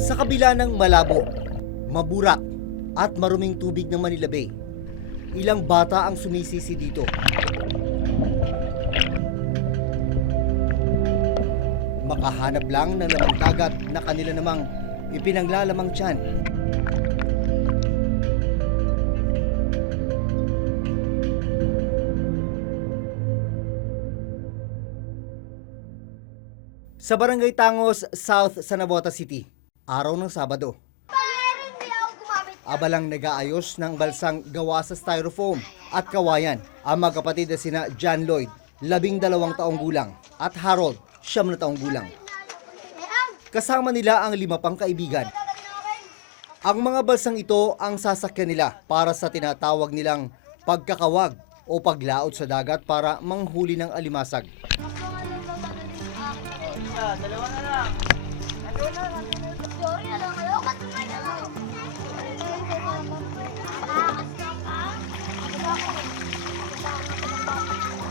Sa kabila ng malabo, maburak at maruming tubig ng Manila Bay, ilang bata ang sumisisi dito. Makahanap lang ng lamang dagat na kanila namang ipinanglalamang tiyan. Sa Barangay Tangos, South sa Navotas City, araw ng Sabado. Abalang nag-aayos ng balsang gawa sa styrofoam at kawayan ang magkapatid na sina John Lloyd, 12 taong gulang, at Harold, 9 taong gulang. Kasama nila ang 5 pang kaibigan. Ang mga balsang ito ang sasakyan nila para sa tinatawag nilang pagkakawag o paglaot sa dagat para manghuli ng alimasag. Dalawa na lang.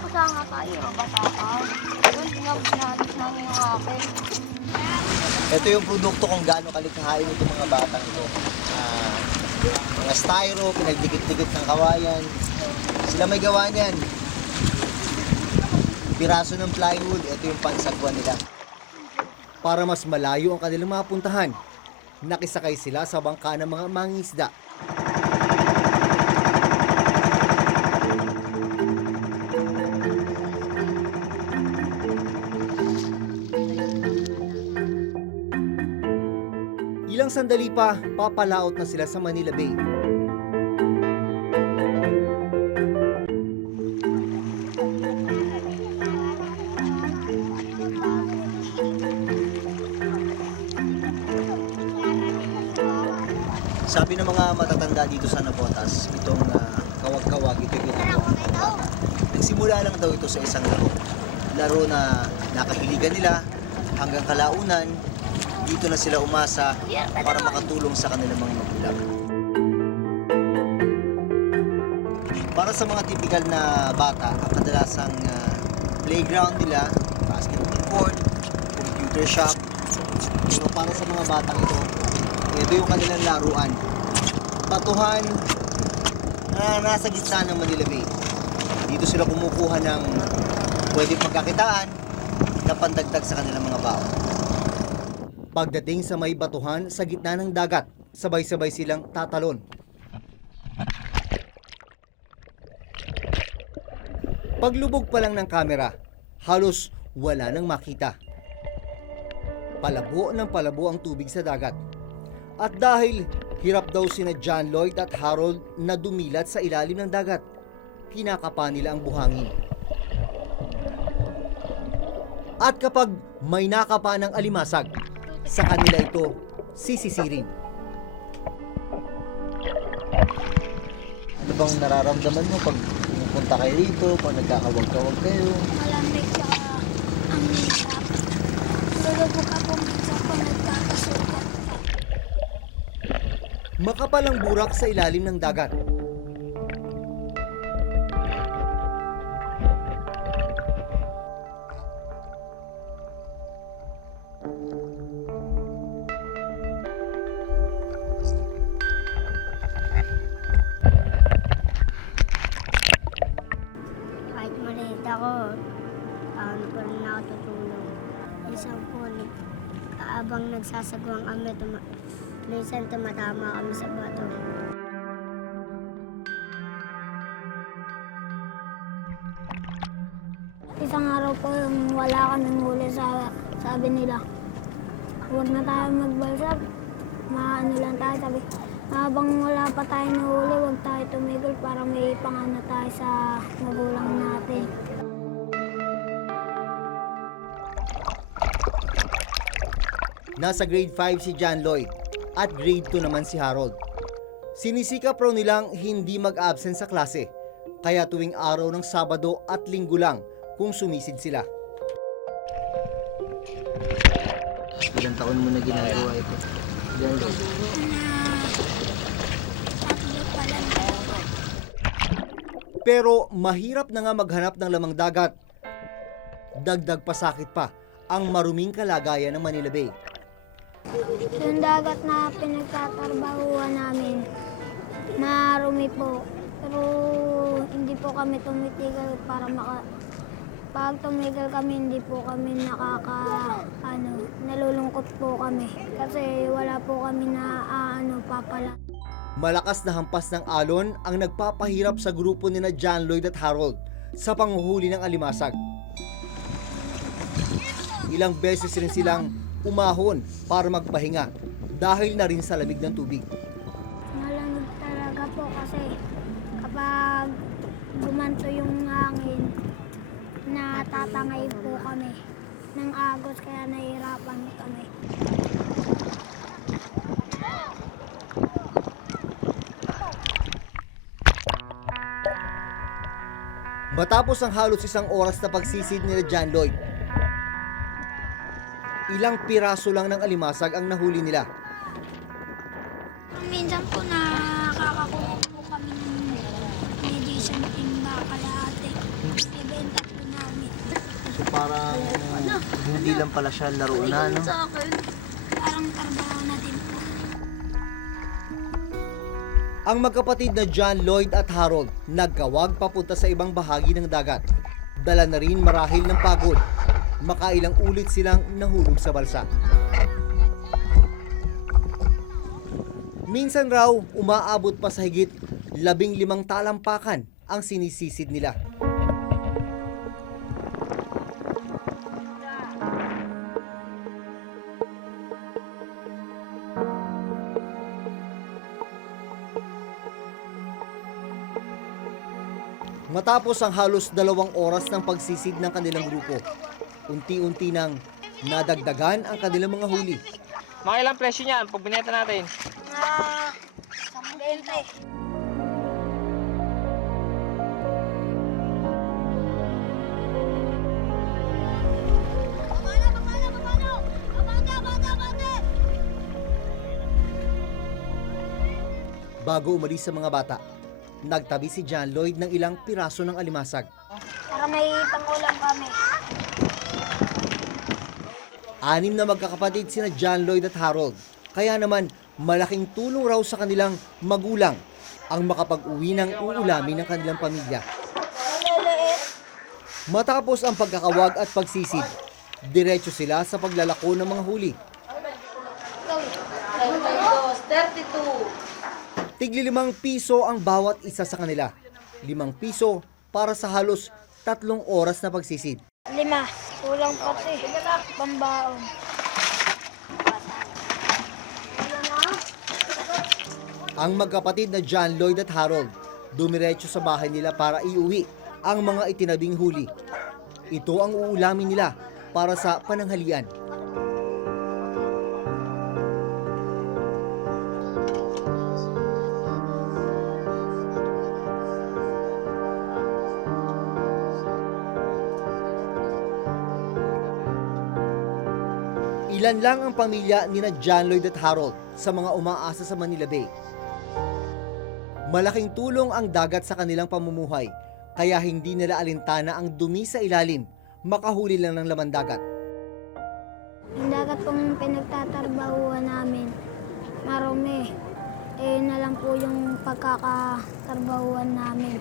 Kasama tayo, batakan. Doon, tinabos namin yung akin. Ito yung produkto kung gaano kalikhain itong mga batang ito. Mga styro, pinagdikit-dikit ng kawayan. Sila may gawa niyan. Piraso ng plywood, ito yung pansagwan nila. Para mas malayo ang kanilang mga puntahan, nakisakay sila sa bangka ng mga mangingisda. Ilang sandali pa, papalaot na sila sa Manila Bay. Sabi ng mga matatanda dito sa Navotas, itong kawag-kawag, ito yung ginagawa ng bata. Nagsimula lang daw ito sa isang laro. Laro na nakahiligan nila hanggang kalaunan, dito na sila umasa para makatulong sa kanilang mga magulang. Para sa mga typical na bata, ang kadalasang playground nila, basketball court, computer shop. Pero para sa mga batang ito yung kanilang laruan. Patuhan na nasa gitna ng Manila Bay. Dito sila kumukuha ng pwedeng pagkakitaan na pandagdag sa kanilang mga baon. Pagdating sa may batuhan sa gitna ng dagat, sabay-sabay silang tatalon. Paglubog pa lang ng kamera, halos wala nang makita. Palabo ng palabo ang tubig sa dagat. At dahil hirap daw sina John Lloyd at Harold na dumilat sa ilalim ng dagat, kinakapa nila ang buhangin. At kapag may nakapa ng alimasag, sa kanila ito sisisirin. Ano bang nararamdaman mo pag pumunta kayo dito, pag nagkakawag-kawag kayo? Malamig sa ang hirap. Lulubog ako minsan kung nagkakasukat. Makapal ang burak sa ilalim ng dagat. Kahit maliit ako, paano pa rin ako tutulong. Isang po, habang nagsasagwang kami, minsan tumatama kami sa bato. Isang araw po yung wala ka ng huli, sabi nila, huwag na tayo magbalsa, maano lang tayo, sabi, habang wala pa tayo nahuli, huwag tayo tumigil para may pangano tayo sa magulang natin. Nasa grade 5 si John Lloyd at grade 2 naman si Harold. Sinisikap raw nilang hindi mag-absent sa klase, kaya tuwing araw ng Sabado at Linggo lang kung sumisid sila. Ilang taon mo na ginagawa ito? John Lloyd. Tatlo pa lang. Pero mahirap na nga maghanap ng lamang dagat. Dagdag pasakit pa ang maruming kalagayan ng Manila Bay. Yung dagat na pinagtatrabahuan namin, marumi po. Pero hindi po kami tumitigil para pag tumigil kami, hindi po kami nalulungkot po kami. Kasi wala po kami na papala. Malakas na hampas ng alon ang nagpapahirap sa grupo nina John Lloyd at Harold sa panghuhuli ng alimasag. Ilang beses rin silang umahon para magpahinga dahil na rin sa lamig ng tubig. Malamig talaga po kasi kapag gumanto yung hangin, natatangay po kami ng agos kaya nahihirapan kami. Matapos ang halos isang oras na pagsisid nila John Lloyd, ilang piraso lang ng alimasag ang nahuli nila. Minsan po nakakakuha po kami ng medicine timba kalahati. Ibenta po namin. So parang hindi lang pala siya laro na, no? Parang trabaho na din po. Ang magkapatid na John Lloyd at Harold nagkawag papunta sa ibang bahagi ng dagat. Dala na rin marahil ng pagod. Makailang ulit silang nahulog sa balsa. Minsan raw, umaabot pa sa higit 15 talampakan ang sinisisid nila. Matapos ang halos 2 oras ng pagsisid ng kanilang grupo, unti-unti nang nadagdagan ang kanilang mga huli. Mga ilang presyo niyan pag binenta natin? 20. Bago umalis sa mga bata, nagtabi si John Lloyd ng ilang piraso ng alimasag. Para may pangulam kami. 6 na magkakapatid sina John Lloyd at Harold. Kaya naman, malaking tulong raw sa kanilang magulang ang makapag-uwi ng uulamin ng kanilang pamilya. Matapos ang pagkakawag at pagsisid, diretso sila sa paglalako ng mga huli. 32. Tigli 5 piso ang bawat isa sa kanila. 5 piso para sa halos 3 oras na pagsisid. 5. Kulang pati. Pambaon. Ang magkapatid na John Lloyd at Harold dumiretso sa bahay nila para iuwi ang mga itinabing huli. Ito ang uulamin nila para sa pananghalian. Ilan lang ang pamilya ni na John Lloyd at Harold sa mga umaasa sa Manila Bay. Malaking tulong ang dagat sa kanilang pamumuhay, kaya hindi nila alintana ang dumi sa ilalim, makahuli lang ng laman dagat. Yung dagat pong pinagtatrabahuan namin, marumi. Na lang po yung pagkakatrabahuan namin.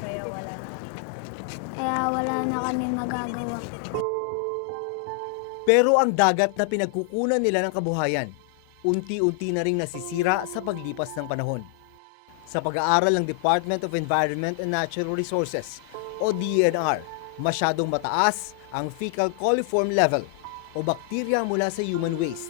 Kaya wala na kami magagawa. Pero ang dagat na pinagkukunan nila ng kabuhayan, unti-unti na ring nasisira sa paglipas ng panahon. Sa pag-aaral ng Department of Environment and Natural Resources o DENR, masyadong mataas ang fecal coliform level o bakterya mula sa human waste.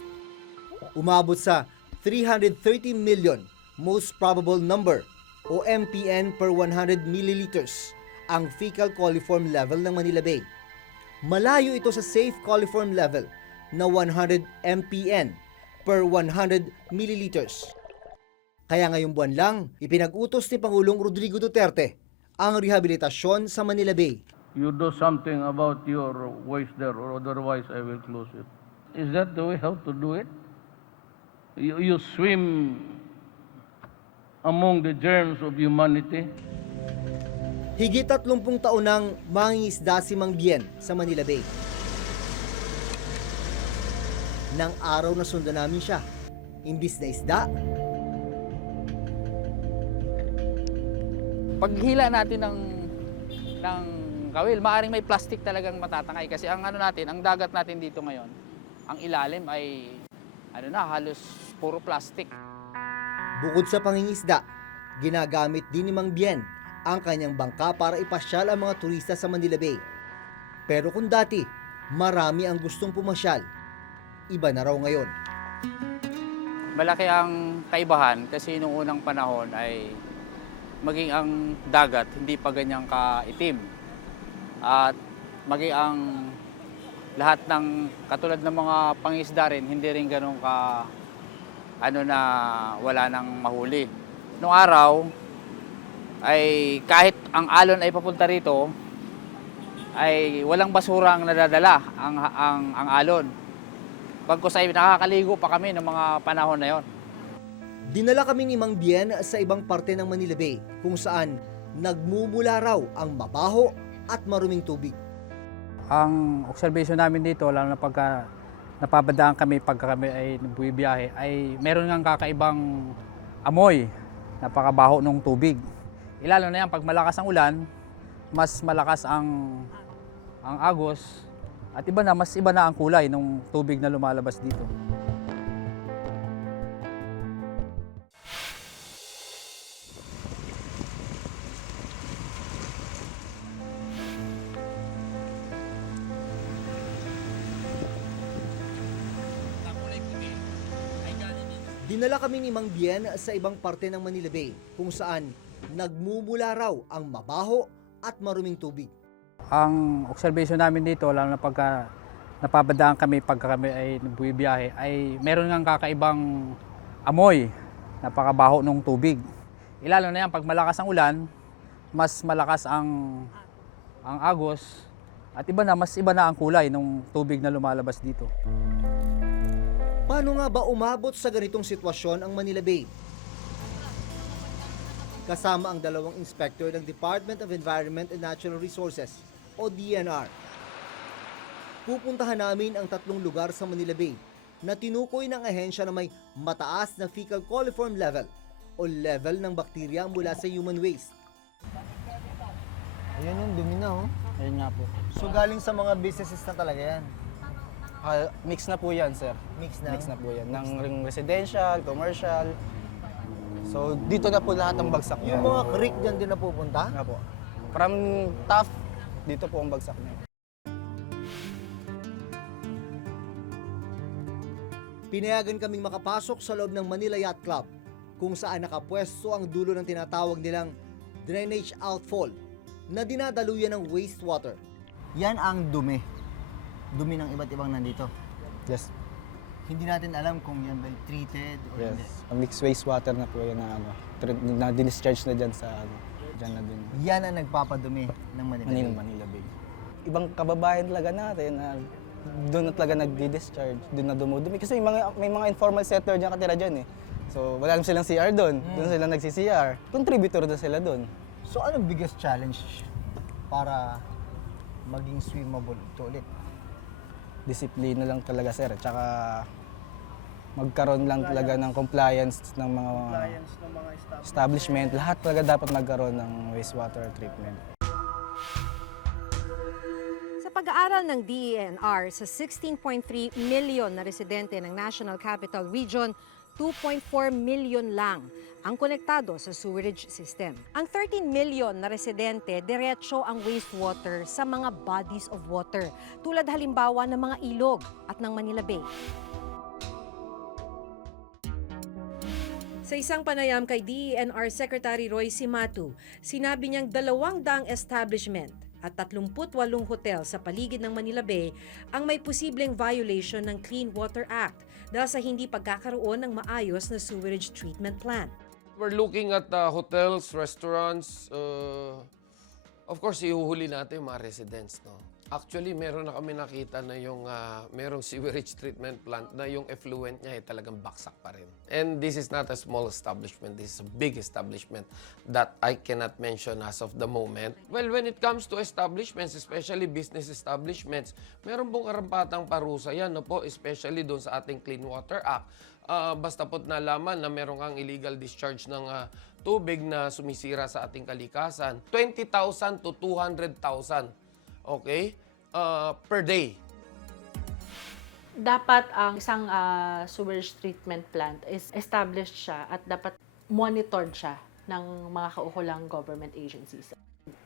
Umabot sa 330 million most probable number o MPN per 100 milliliters ang fecal coliform level ng Manila Bay. Malayo ito sa safe coliform level na 100 MPN per 100 milliliters. Kaya ngayong buwan lang, ipinag-utos ni Pangulong Rodrigo Duterte ang rehabilitasyon sa Manila Bay. You do something about your waste there or otherwise I will close it. Is that the way how to do it? You swim among the germs of humanity. Higit 30 taon nang mangingisda si Mang Bien sa Manila Bay. Nang araw na sundan namin siya, imbis na isda, Paghila natin ng kawil, maaaring may plastic talagang matatangay kasi ang ano natin, ang dagat natin dito ngayon, ang ilalim ay halos puro plastic. bukod sa pangingisda, ginagamit din ni Mang Bien ang kanyang bangka para ipasyal ang mga turista sa Manila Bay. Pero kung dati, marami ang gustong pumasyal, iba na raw ngayon. Malaki ang kaibahan kasi nung unang panahon ay maging ang dagat hindi pa ganyang kaitim. At maging ang lahat ng katulad ng mga pangisda rin, hindi rin ganun ka na wala nang mahuli. Nung araw ay kahit ang alon ay papunta rito ay walang basura ang nadadala ang alon. Pagkos ay nakakaligo pa kami ng mga panahon na yon. Dinala kami ni Mang Bien sa ibang parte ng Manila Bay kung saan nagmumula raw ang mabaho at maruming tubig. Ang observation namin dito, lalo na pagka napabadaan kami pagka kami ay bumibiyahe, ay meron ngang kakaibang amoy, napakabaho ng tubig. Lalo na yan, pag malakas ang ulan, mas malakas ang agos at mas iba na ang kulay ng tubig na lumalabas dito. Dinala kami ni Mang Bien sa ibang parte ng Manila Bay kung saan nagmumula raw ang mabaho at maruming tubig. Ang observation namin dito, lalo na pagka napabadaan kami pagka kami ay bumibiyahe, ay meron ngang kakaibang amoy, napakabaho ng tubig. Lalo na yan, pag malakas ang ulan, mas malakas ang agos at mas iba na ang kulay ng tubig na lumalabas dito. Paano nga ba umabot sa ganitong sitwasyon ang Manila Bay? Kasama ang dalawang inspektor ng Department of Environment and Natural Resources o DNR. Pupuntahan namin ang 3 lugar sa Manila Bay na tinukoy ng ahensya na may mataas na fecal coliform level o level ng bakterya mula sa human waste. Ayan yung dumi na, oh. Ayun nga po. So galing sa mga businesses na talaga yan. Mix na po yan, sir. Mix na. Mix na po yan. Ng residential, commercial. So, dito na po lahat ng bagsak niya. Yung mga creek dyan din na pupunta? Nga po. From Taft, dito po ang bagsak niya. Pinayagan kaming makapasok sa loob ng Manila Yacht Club kung saan nakapwesto ang dulo ng tinatawag nilang drainage outfall na dinadaluyan ng wastewater. Yan ang dumi. Dumi ng iba't ibang nandito. Yes. Hindi natin alam kung yan ba treated o hindi. Yes. Mixed wastewater na po yan na discharge na dyan sa dyan na din. Yan ang nagpapadumi ng Manila Bay. Manila Bay. Ibang kababayan talaga natin na doon na talaga nagdi-discharge, doon na dumudumi. Kasi may mga informal settler dyan katira dyan eh. So wala naman silang CR doon. Doon sila nagsi-CR. Contributor na sila doon. So anong biggest challenge para maging swimmable ito ulit? Disiplina lang talaga, sir. Tsaka magkaroon lang talaga ng compliance ng mga establishment. Lahat talaga dapat magkaroon ng wastewater treatment. Sa pag-aaral ng DENR sa 16.3 million na residente ng National Capital Region, 2.4 million lang ang konektado sa sewerage system. Ang 13 million na residente, diretso ang wastewater sa mga bodies of water, tulad halimbawa ng mga ilog at ng Manila Bay. Sa isang panayam kay DENR Secretary Roy Cimatu, sinabi niyang 200 establishment at 38 hotel sa paligid ng Manila Bay ang may posibleng violation ng Clean Water Act dahil sa hindi pagkakaroon ng maayos na sewerage treatment plant. We're looking at hotels, restaurants. Of course, ihuhuli natin yung mga residents. No? Actually, meron na kami nakita na yung merong sewerage treatment plant na yung effluent niya ay talagang baksak pa rin. And this is not a small establishment. This is a big establishment that I cannot mention as of the moment. Well, when it comes to establishments, especially business establishments, meron pong karampatang parusa yan, no po, especially doon sa ating Clean Water Act. Basta po't nalaman na meron kang illegal discharge ng tubig na sumisira sa ating kalikasan, 20,000 to 200,000. Okay? Per day. Dapat ang isang sewage treatment plant is established siya at dapat monitored siya ng mga kaukulang government agencies.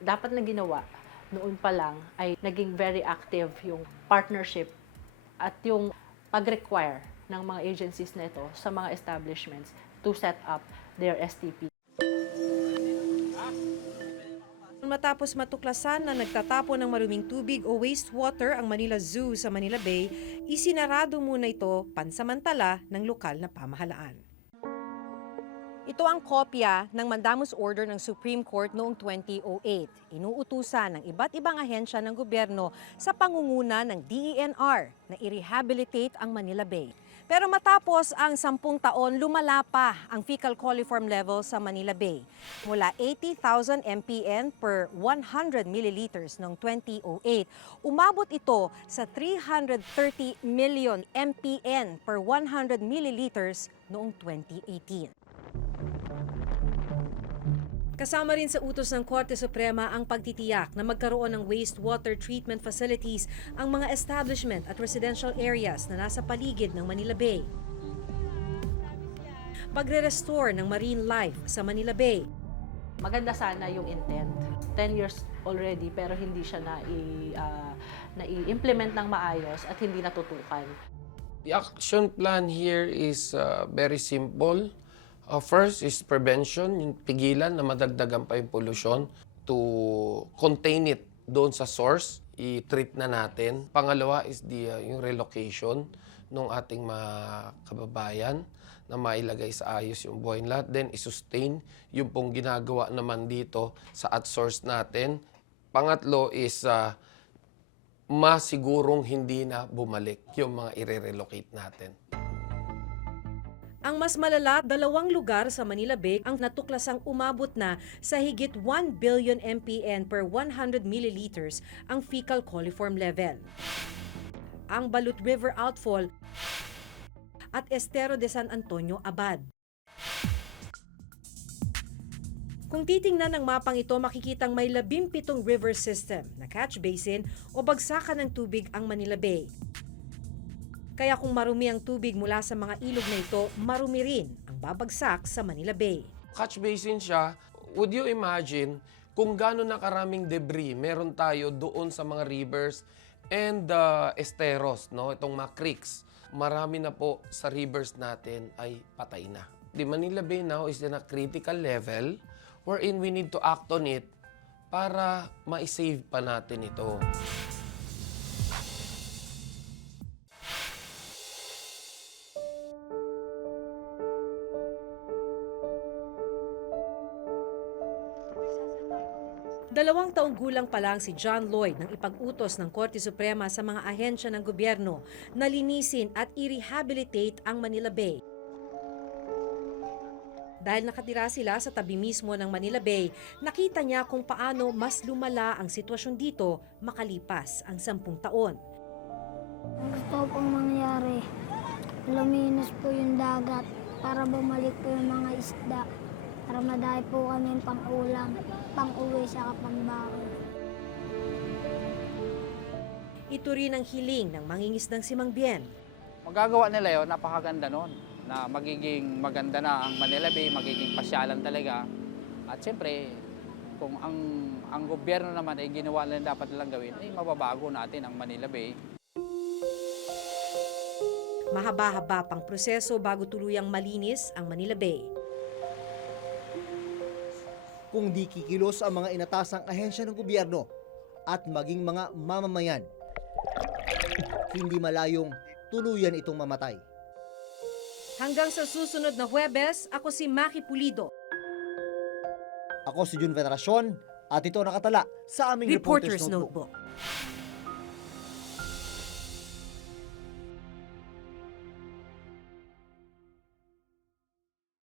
Dapat na ginawa noon pa lang ay naging very active yung partnership at yung pag-require ng mga agencies na ito sa mga establishments to set up their STP. Matapos matuklasan na nagtatapon ng maruming tubig o wastewater ang Manila Zoo sa Manila Bay, isinarado muna ito pansamantala ng lokal na pamahalaan. Ito ang kopya ng mandamus order ng Supreme Court noong 2008. Inuutusan ng iba't ibang ahensya ng gobyerno sa pangunguna ng DENR na i-rehabilitate ang Manila Bay. Pero matapos ang 10 taon, lumala pa ang fecal coliform level sa Manila Bay. Mula 80,000 mpn per 100 milliliters noong 2008, umabot ito sa 330 million mpn per 100 milliliters noong 2018. Kasama rin sa utos ng Korte Suprema ang pagtitiyak na magkaroon ng wastewater treatment facilities ang mga establishment at residential areas na nasa paligid ng Manila Bay. Pagre-restore ng marine life sa Manila Bay. Maganda sana yung intent. 10 years already pero hindi siya na-implement ng maayos at hindi natutukan. The action plan here is very simple. First is prevention, yung pigilan na madagdagan pa yung pollution to contain it doon sa source, i-treat na natin. Pangalawa is yung relocation ng ating mga kababayan na mailagay sa ayos yung buhay lahat. Then, i-sustain yung pong ginagawa naman dito sa at source natin. Pangatlo is masigurong hindi na bumalik yung mga i-relocate natin. Ang mas malala, 2 lugar sa Manila Bay ang natuklasang umabot na sa higit 1 billion mpn per 100 milliliters ang fecal coliform level. Ang Balut River Outfall at Estero de San Antonio, Abad. Kung titingnan ng mapang ito, makikitang may 17 river system na catch basin o bagsakan ng tubig ang Manila Bay. Kaya kung marumi ang tubig mula sa mga ilog na ito, marumi rin ang babagsak sa Manila Bay. Catch basin siya, would you imagine kung gaano na karaming debris meron tayo doon sa mga rivers and esteros, no? Itong mga creeks. Marami na po sa rivers natin ay patay na. The Manila Bay now is in a critical level wherein we need to act on it para ma-save pa natin ito. Dalawang taong gulang pa lang si John Lloyd nang ipag-utos ng Korte Suprema sa mga ahensya ng gobyerno na linisin at i-rehabilitate ang Manila Bay. Dahil nakatira sila sa tabi mismo ng Manila Bay, nakita niya kung paano mas lumala ang sitwasyon dito makalipas ang 10 taon. Ang gusto pong mangyari, luminis po yung dagat para bumalik po yung mga isda. Para madami po kami pang-ulam, pang-uwi sa pang-baon. Ito rin ang hiling ng mangingisdang si Mang Bien. Magagawa nila yun, napakaganda nun. Na magiging maganda na ang Manila Bay, magiging pasyalan talaga. At siyempre, kung ang gobyerno naman ay ginawa nila dapat nilang gawin, ay mababago natin ang Manila Bay. Mahaba-haba pang proseso bago tuluyang malinis ang Manila Bay. Kung di kikilos ang mga inatasang ahensya ng gobyerno at maging mga mamamayan, hindi malayong tuluyan itong mamatay. Hanggang sa susunod na Huwebes, ako si Maki Pulido. Ako si Jun Veneracion at ito nakatala sa aming Reporter's Notebook. Notebook.